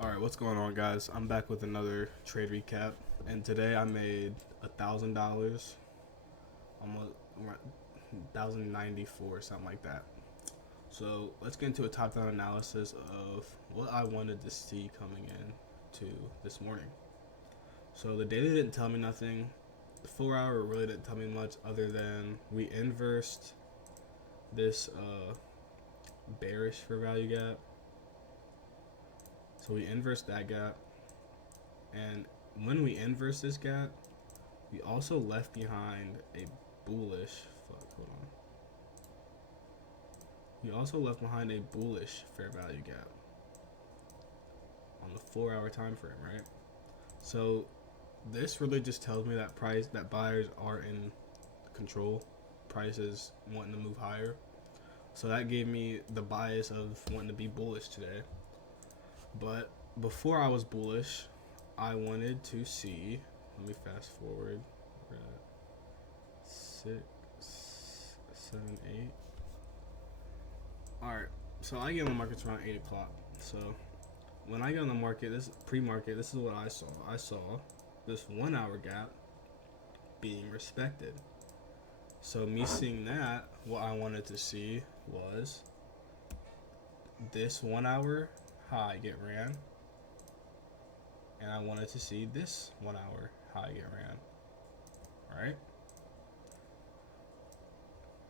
Alright, what's going on, guys? I'm back with another trade recap, and today I made $1,000, almost 1,094, something like that. So let's get into a top-down analysis of what I wanted to see coming in to this morning. So the daily didn't tell me nothing. The 4 hour really didn't tell me much other than we inversed this bearish fair value gap. So we inversed that gap, and when we inverse this gap, we also left behind a bullish. Hold on. We also left behind a bullish fair value gap on the 4 hour time frame, right? So this really just tells me that buyers are in control. Prices wanting to move higher. So that gave me the bias of wanting to be bullish today. But before I was bullish, I wanted to see. Let me fast forward. We're at 6, 7, 8. Alright, so I get on the market around 8 o'clock. So when I get on the market, this pre-market, this is what I saw. I saw this 1 hour gap being respected. So me seeing that, what I wanted to see was this 1 hour high get ran, and I wanted to see this 1 hour high get ran. Alright?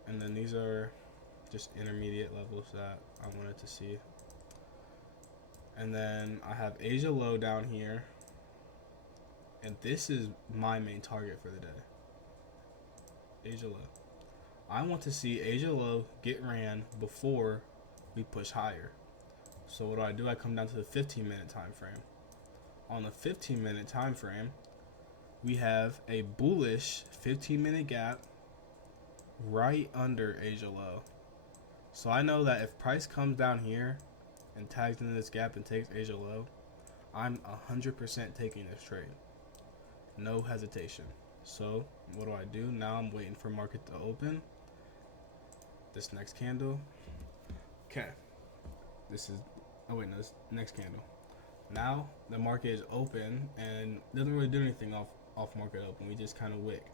And then these are just intermediate levels that I wanted to see. And then I have Asia low down here, and this is my main target for the day. Asia low. I want to see Asia low get ran before we push higher. So what do? I come down to the 15-minute time frame. On the 15-minute time frame, we have a bullish 15-minute gap right under Asia low. So I know that if price comes down here and tags into this gap and takes Asia low, I'm 100% taking this trade. No hesitation. So what do? Now I'm waiting for market to open. This next candle. Okay. This next candle. Now the market is open and doesn't really do anything off market open. We just kind of wick.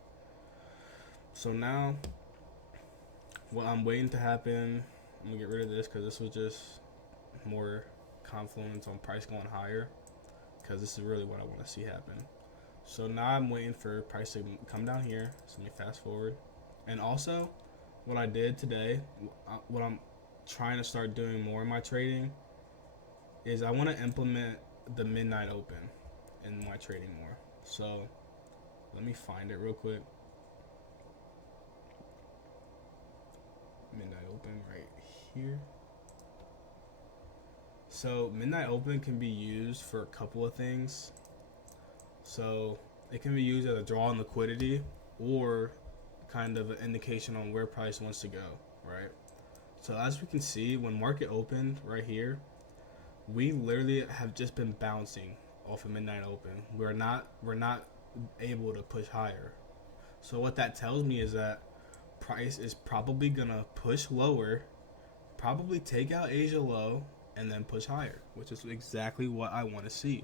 So now what I'm waiting to happen, I'm gonna get rid of this because this was just more confluence on price going higher, because this is really what I want to see happen. So now I'm waiting for price to come down here. So let me fast forward. And also what I did today, what I'm trying to start doing more in my trading, is I want to implement the midnight open in my trading more. So let me find it real quick. Midnight open right here. So midnight open can be used for a couple of things. So it can be used as a draw on liquidity, or kind of an indication on where price wants to go, right? So as we can see, when market opened right here, we literally have just been bouncing off of midnight open. We're not able to push higher. So what that tells me is that price is probably gonna push lower, probably take out Asia low, and then push higher, which is exactly what I want to see.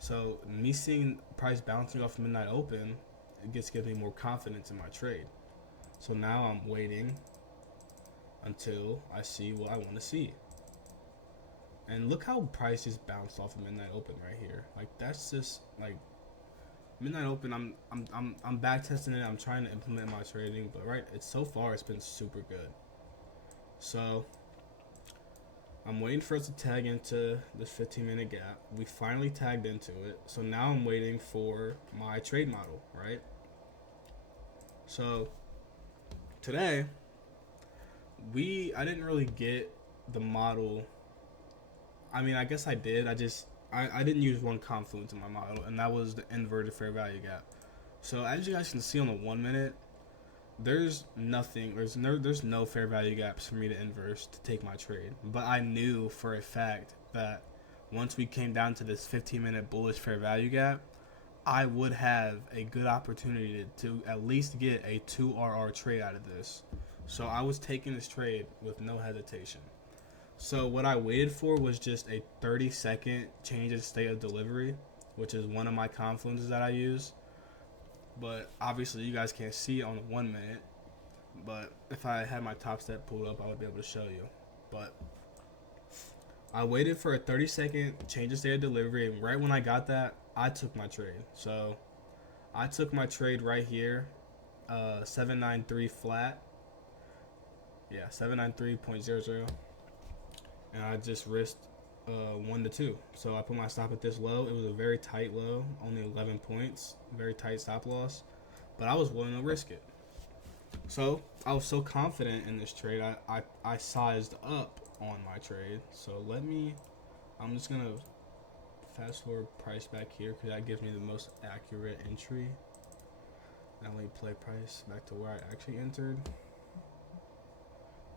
So me seeing price bouncing off midnight open, it gives me more confidence in my trade. So now I'm waiting until I see what I want to see. And look how price just bounced off of midnight open right here. Like that's just like midnight open. I'm back testing it. I'm trying to implement my trading, but so far it's been super good. So I'm waiting for us to tag into this 15-minute gap. We finally tagged into it. So now I'm waiting for my trade model, right? So today, I didn't really get the model. I mean, I guess I did. I didn't use one confluence in my model, and that was the inverted fair value gap. So as you guys can see on the 1 minute, there's nothing. There's no fair value gaps for me to inverse to take my trade. But I knew for a fact that once we came down to this 15-minute bullish fair value gap, I would have a good opportunity to at least get a 2 RR trade out of this. So I was taking this trade with no hesitation. So what I waited for was just a 30-second change in state of delivery, which is one of my confluences that I use. But obviously you guys can't see it on the 1 minute. But if I had my Top Step pulled up, I would be able to show you. But I waited for a 30-second change in state of delivery, and right when I got that, I took my trade. So I took my trade right here, 793 flat. Yeah, 793.00. And I just risked 1 to 2. So I put my stop at this low. It was a very tight low, only 11 points, very tight stop loss. But I was willing to risk it. So I was so confident in this trade, I sized up on my trade. So I'm just going to fast forward price back here because that gives me the most accurate entry. Now let me play price back to where I actually entered.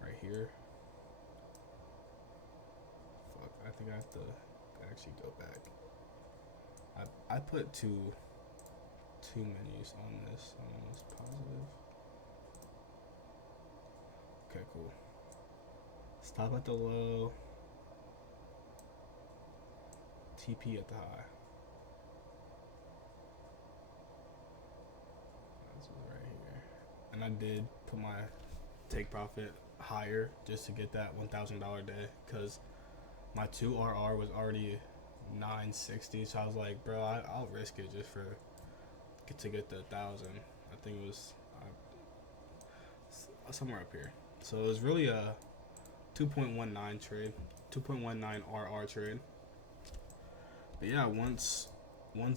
Right here. Fuck, I think I have to actually go back. I put two menus on this. I'm almost positive. Okay, cool. Stop at the low. TP at the high. This is right here. And I did put my take profit higher just to get that $1,000 day because my 2RR was already 960. So I was like, bro, I'll risk it just to get the 1,000. I think it was somewhere up here. So it was really a 2.19 trade, 2.19 RR trade. But yeah, once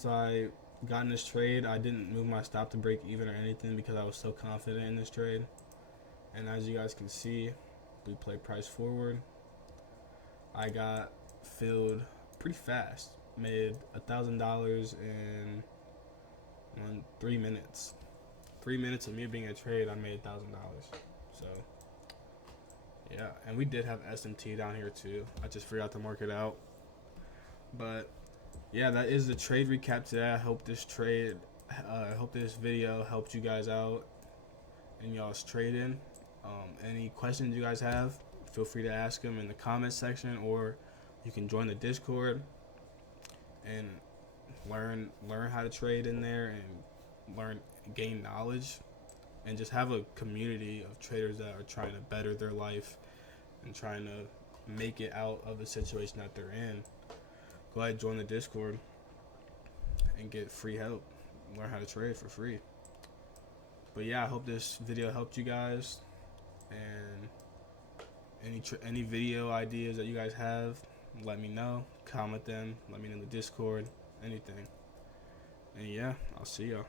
I got in this trade, I didn't move my stop to break even or anything because I was so confident in this trade. And as you guys can see, we play price forward. I got filled pretty fast. Made $1,000 in 3 minutes. 3 minutes of me being a trade, I made $1,000. So yeah, and we did have SMT down here too. I just forgot to mark it out. But yeah, that is the trade recap today. I hope this video helped you guys out in y'all's trading. Any questions you guys have, feel free to ask them in the comment section, or you can join the Discord and learn how to trade in there and gain knowledge, and just have a community of traders that are trying to better their life and trying to make it out of the situation that they're in. Go ahead and join the Discord and get free help. Learn how to trade for free. But yeah, I hope this video helped you guys. And any video ideas that you guys have, let me know. Comment them. Let me know in the Discord. Anything. And yeah, I'll see y'all.